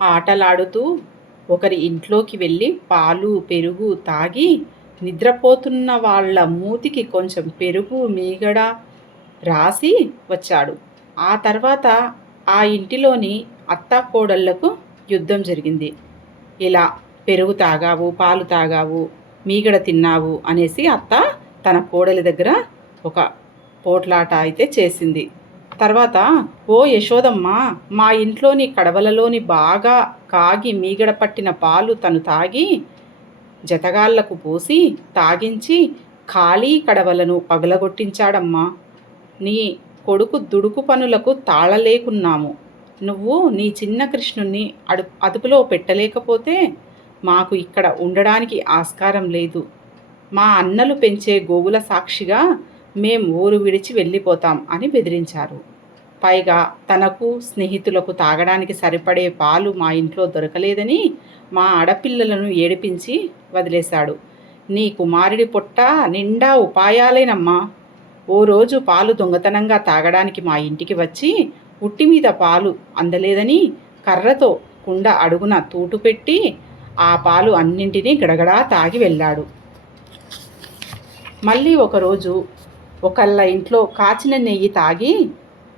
ఆటలాడుతూ ఒకరి ఇంట్లోకి వెళ్ళి పాలు పెరుగు తాగి నిద్రపోతున్న వాళ్ళ మూతికి కొంచెం పెరుగు మీగడ రాసి వచ్చాడు. ఆ తర్వాత ఆ ఇంటిలోని అత్తాకోడళ్ళకు యుద్ధం జరిగింది. ఇలా పెరుగు తాగావు పాలు తాగావు మీగడ తిన్నావు అనేసి అత్త తన కోడలి దగ్గర ఒక పోట్లాట అయితే చేసింది. తర్వాత ఓ యశోదమ్మ మా ఇంట్లోని కడవలలోని బాగా కాగి మీగడ పట్టిన పాలు తను తాగి జతగాళ్ళకు పోసి తాగించి ఖాళీ కడవలను పగలగొట్టించాడమ్మా. నీ కొడుకు దుడుకు పనులకు తాళలేకున్నాము. నువ్వు నీ చిన్న కృష్ణుణ్ణి అడు అదుపులో పెట్టలేకపోతే మాకు ఇక్కడ ఉండడానికి ఆస్కారం లేదు. మా అన్నలు పెంచే గోవుల సాక్షిగా మేం ఊరు విడిచి వెళ్ళిపోతాం అని బెదిరించారు. పైగా తనకు స్నేహితులకు తాగడానికి సరిపడే పాలు మా ఇంట్లో దొరకలేదని మా ఆడపిల్లలను ఏడిపించి వదిలేశాడు. నీ కుమారుడి పొట్ట నిండా ఉపాయాలేనమ్మా. ఓ రోజు పాలు దొంగతనంగా తాగడానికి మా ఇంటికి వచ్చి ఉట్టి మీద పాలు అందలేదని కర్రతో కుండ అడుగున తూటు పెట్టి ఆ పాలు అన్నింటినీ గడగడా తాగి వెళ్ళాడు. మళ్ళీ ఒకరోజు ఒకళ్ళ ఇంట్లో కాచిన నెయ్యి తాగి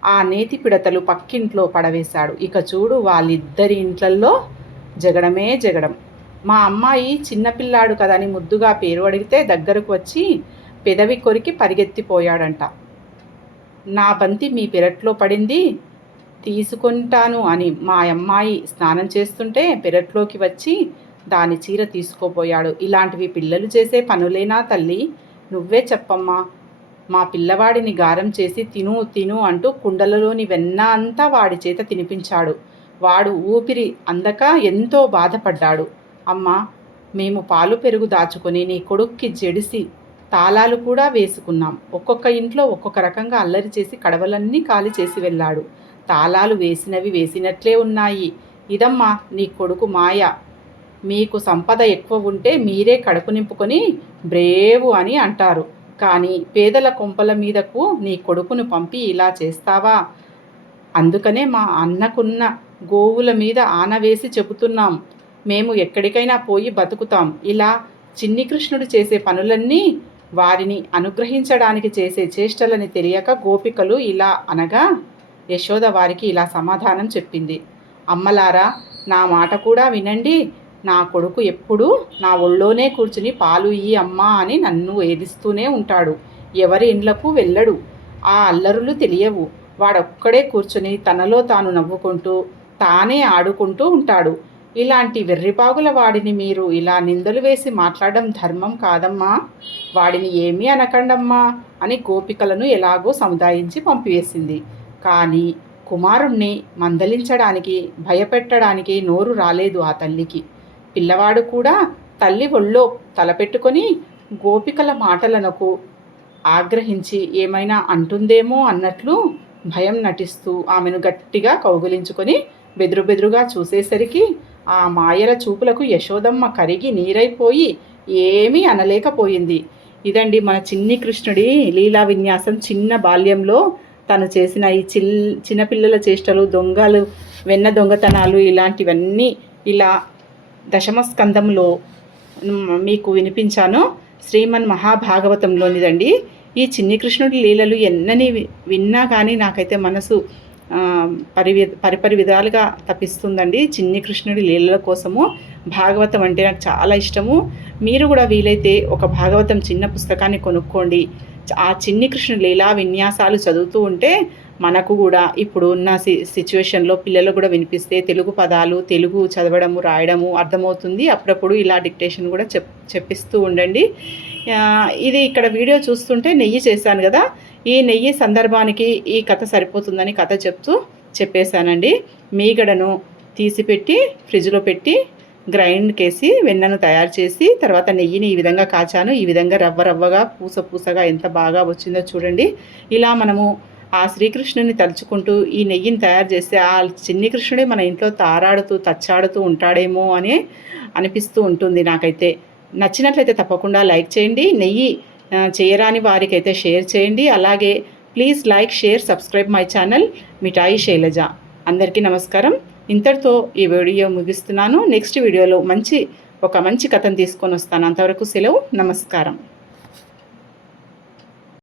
ఆ నేతి పిడతలు పక్కింట్లో పడవేశాడు. ఇక చూడు వాళ్ళిద్దరి ఇంట్లల్లో జగడమే జగడం. మా అమ్మాయి చిన్నపిల్లాడు కదని ముద్దుగా పేరు అడిగితే దగ్గరకు వచ్చి పెదవి కొరికి పరిగెత్తిపోయాడంట. నా బంతి మీ పెరట్లో పడింది తీసుకుంటాను అని మా అమ్మాయి స్నానం చేస్తుంటే పెరట్లోకి వచ్చి దాని చీర తీసుకోపోయాడు ఇలాంటివి పిల్లలు చేసే పనులేనా తల్లి? నువ్వే చెప్పమ్మా. మా పిల్లవాడిని గారం చేసి తిను తిను అంటూ కుండలలోని వెన్న అంతా వాడి చేత తినిపించాడు. వాడు ఊపిరి అందక ఎంతో బాధపడ్డాడు. అమ్మా మేము పాలు పెరుగు దాచుకొని నీ కొడుక్కి జడిసి తాళాలు కూడా వేసుకున్నాం. ఒక్కొక్క ఇంట్లో ఒక్కొక్క రకంగా అల్లరి చేసి కడవలన్నీ ఖాళీ చేసి వెళ్ళాడు. తాళాలు వేసినవి వేసినట్లే ఉన్నాయి. ఇదమ్మా నీ కొడుకు మాయ. మీకు సంపద ఎక్కువ ఉంటే మీరే కడుపు నింపుకొని బ్రేవు అని అంటారు. కానీ పేదల కొంపల మీదకు నీ కొడుకును పంపి ఇలా చేస్తావా? అందుకనే మా అన్నకున్న గోవుల మీద ఆనవేసి చెబుతున్నాం మేము ఎక్కడికైనా పోయి బతుకుతాం. ఇలా చిన్ని కృష్ణుడు చేసే పనులన్నీ వారిని అనుగ్రహించడానికి చేసే చేష్టలని తెలియక గోపికలు ఇలా అనగా యశోద వారికి ఇలా సమాధానం చెప్పింది. అమ్మలారా నా మాట కూడా వినండి. నా కొడుకు ఎప్పుడూ నా ఒళ్ళోనే కూర్చుని పాలు ఇయ్యి అమ్మా అని నన్ను ఏదిస్తూనే ఉంటాడు. ఎవరి ఇండ్లకు వెళ్ళడు. ఆ అల్లరులు తెలియవు. వాడొక్కడే కూర్చుని తనలో తాను నవ్వుకుంటూ తానే ఆడుకుంటూ ఉంటాడు. ఇలాంటి వెర్రిపాగుల వాడిని మీరు ఇలా నిందలు వేసి మాట్లాడడం ధర్మం కాదమ్మా. వాడిని ఏమీ అనకండమ్మా అని గోపికలను ఎలాగో సముదాయించి పంపివేసింది. కానీ కుమారుణ్ణి మందలించడానికి భయపెట్టడానికి నోరు రాలేదు ఆ తల్లికి. పిల్లవాడు కూడా తల్లి ఒళ్ళో తలపెట్టుకొని గోపికల మాటలనకు ఆగ్రహించి ఏమైనా అంటుందేమో అన్నట్లు భయం నటిస్తూ ఆమెను గట్టిగా కౌగులించుకొని బెదురు బెదురుగా చూసేసరికి ఆ మాయల చూపులకు యశోదమ్మ కరిగి నీరైపోయి ఏమీ అనలేకపోయింది. ఇదండి మన చిన్ని కృష్ణుడి లీలా విన్యాసం చిన్న బాల్యంలో తను చేసిన ఈ చిల్ చిన్నపిల్లల చేష్టలు దొంగలు వెన్న దొంగతనాలు ఇలాంటివన్నీ ఇలా దశమస్కందంలో మీకు వినిపించాను. శ్రీమన్ మహాభాగవతంలోనిదండి ఈ చిన్ని కృష్ణుడి లీలలు ఎన్నని విన్నా కానీ నాకైతే మనసు పరివి పరిపరి విధాలుగా తప్పిస్తుందండి చిన్ని కృష్ణుడి లీలల కోసము. భాగవతం అంటే నాకు చాలా ఇష్టము. మీరు కూడా వీలైతే ఒక భాగవతం చిన్న పుస్తకాన్ని కొనుక్కోండి. ఆ చిన్ని కృష్ణుడు లీలా విన్యాసాలు చదువుతూ ఉంటే మనకు కూడా ఇప్పుడు ఉన్న సి సిచ్యువేషన్లో పిల్లలు కూడా వినిపిస్తే తెలుగు పదాలు తెలుగు చదవడము రాయడము అర్థమవుతుంది. అప్పుడప్పుడు ఇలా డిక్టేషన్ కూడా చెప్ చెప్పిస్తూ ఉండండి. ఇది ఇక్కడ వీడియో చూస్తుంటే నెయ్యి చేశాను కదా. ఈ నెయ్యి సందర్భానికి ఈ కథ సరిపోతుందని కథ చెప్తూ చెప్పేశానండి. మీగడను తీసిపెట్టి ఫ్రిడ్జ్లో పెట్టి గ్రైండ్ కేసి వెన్నను తయారు చేసి తర్వాత నెయ్యిని ఈ విధంగా కాచాను. ఈ విధంగా రవ్వ రవ్వగా పూస పూసగా ఎంత బాగా వచ్చిందో చూడండి. ఇలా మనము ఆ శ్రీకృష్ణుని తలుచుకుంటూ ఈ నెయ్యిని తయారు చేస్తే ఆ చిన్ని కృష్ణుడే మన ఇంట్లో తారాడుతూ తచ్చాడుతూ ఉంటాడేమో అని అనిపిస్తూ ఉంటుంది నాకైతే. నచ్చినట్లయితే తప్పకుండా లైక్ చేయండి. నెయ్యి చేయరాని వారికైతే షేర్ చేయండి. అలాగే please like share subscribe my channel మిఠాయి శైలజ. అందరికీ నమస్కారం. ఇంతటితో ఈ వీడియో ముగిస్తున్నాను. నెక్స్ట్ వీడియోలో మంచి ఒక మంచి కథను తీసుకొని వస్తాను. అంతవరకు సెలవు నమస్కారం.